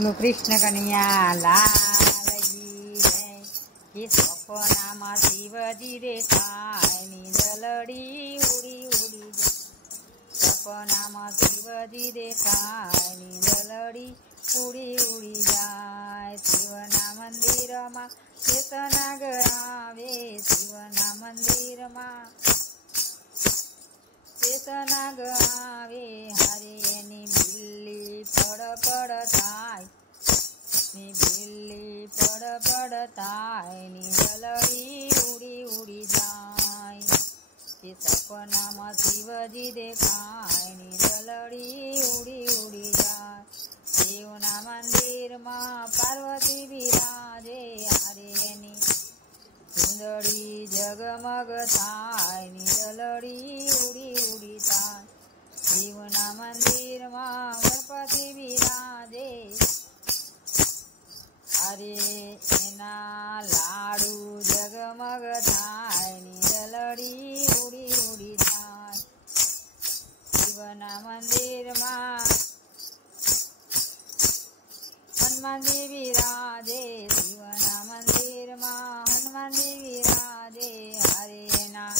બોલો કૃષ્ણ કનૈયા લાલજી જય. કે સપનામાં શિવજી દેખાય ની દલડી ઉડી ઉડી જાય. સપનામાં શિવજી દેખાય ની દલડી ઉડી ઉડી જાય. શિવના મંદિરમાં ચેતનાગ આવે. શિવના મંદિરમાં ચેતનાગ આવે. હારે એની બિલ્લી પડ પડ થાય. ની બિલ્લી પડ પડ થાય. ની દલડી ઉડી ઉડી જાય. તે સપનામાં શિવજી દેખાય. ની દલડી ઉડી ઉડી જાય. શિવના મંદિરમાં પાર્વતી બિરાજે. હારે એની સુંદરી જગમગ થાય. ની દલડી ઉડી ઉડી થાય. શિવના મંદિરમાં ગણપતિ બિરાજે. અરે એના લાડુ જગમગ થાય. ની દલડી ઉડી ઉડી થાય. શિવના મંદિરમાં હનુમાનજી બિરાજે. શિવના મંદિરમાં હનુમાનજી બિરાજે. હરે એના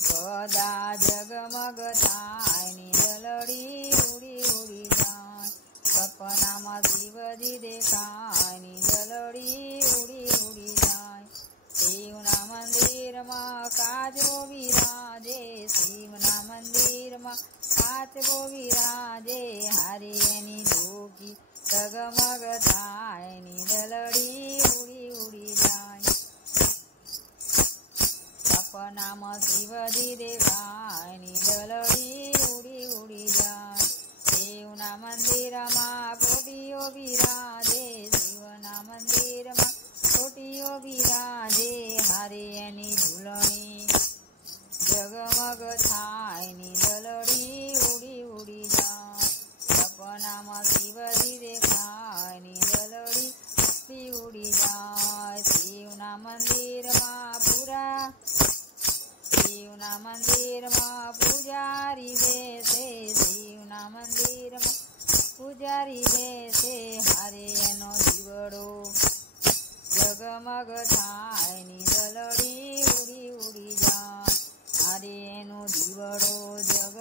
ગદા જગમગ થાય. ની દલડી ઉડી ઉડી જાય. સપનામાં શિવજી દેખાય. ની દલડી ઉડી ઉડી જાય. શિવના મંદિરમાં કાચબો બિરાજે. શિવના મંદિરમાં કાચબો બિરાજે. હારી એની ધોકી જગમગ થાય. ની દલડી ઉડી ઉડી જાય. સપનામાં શિવજી દેખાય. ની દલડી ઉડી ઉડી જાય. શિવના મંદિરમાં કોટીઓ બિરાજે. શિવના મંદિરમાં કોટીઓ બિરાજે. હારે એની ઝૂલણી જગમગ થાય. ની દલડી ઉડી ઉડી જાય. સપનામાં શિવજી દેખાય. ની દલડી ઉડી જાય. શિવના મંદિરમાં શિવના મંદિરમાં પૂજારી બેસે. શિવના મંદિરમાં પૂજારી બેસે. હારે એનો દીવડો જગમગ થાય. ની દલડી ઉડી ઉડી જાય. હારે એનો દીવડો જગ